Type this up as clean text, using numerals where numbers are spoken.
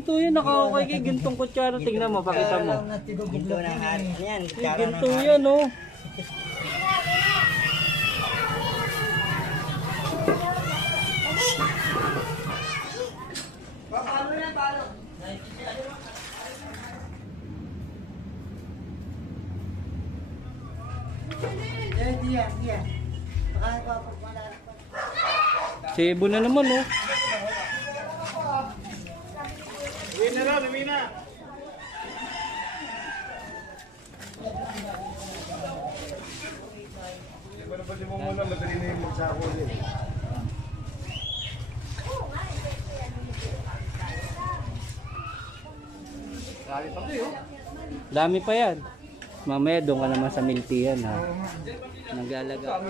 ginto yan. Nakakakay kay gintong kutsara. Tingnan mo, pakita mo. Ginto ng harin yan. Ginto yan, oh. Paano yan, paano? Diyan. Sebo na naman, oh. Uwi na ron, uwi na. Panapasin mo muna, madali na yung magsako din. Dami pa yan. Mamaya doon ka naman sa miltiyan, ha. Naglalaga.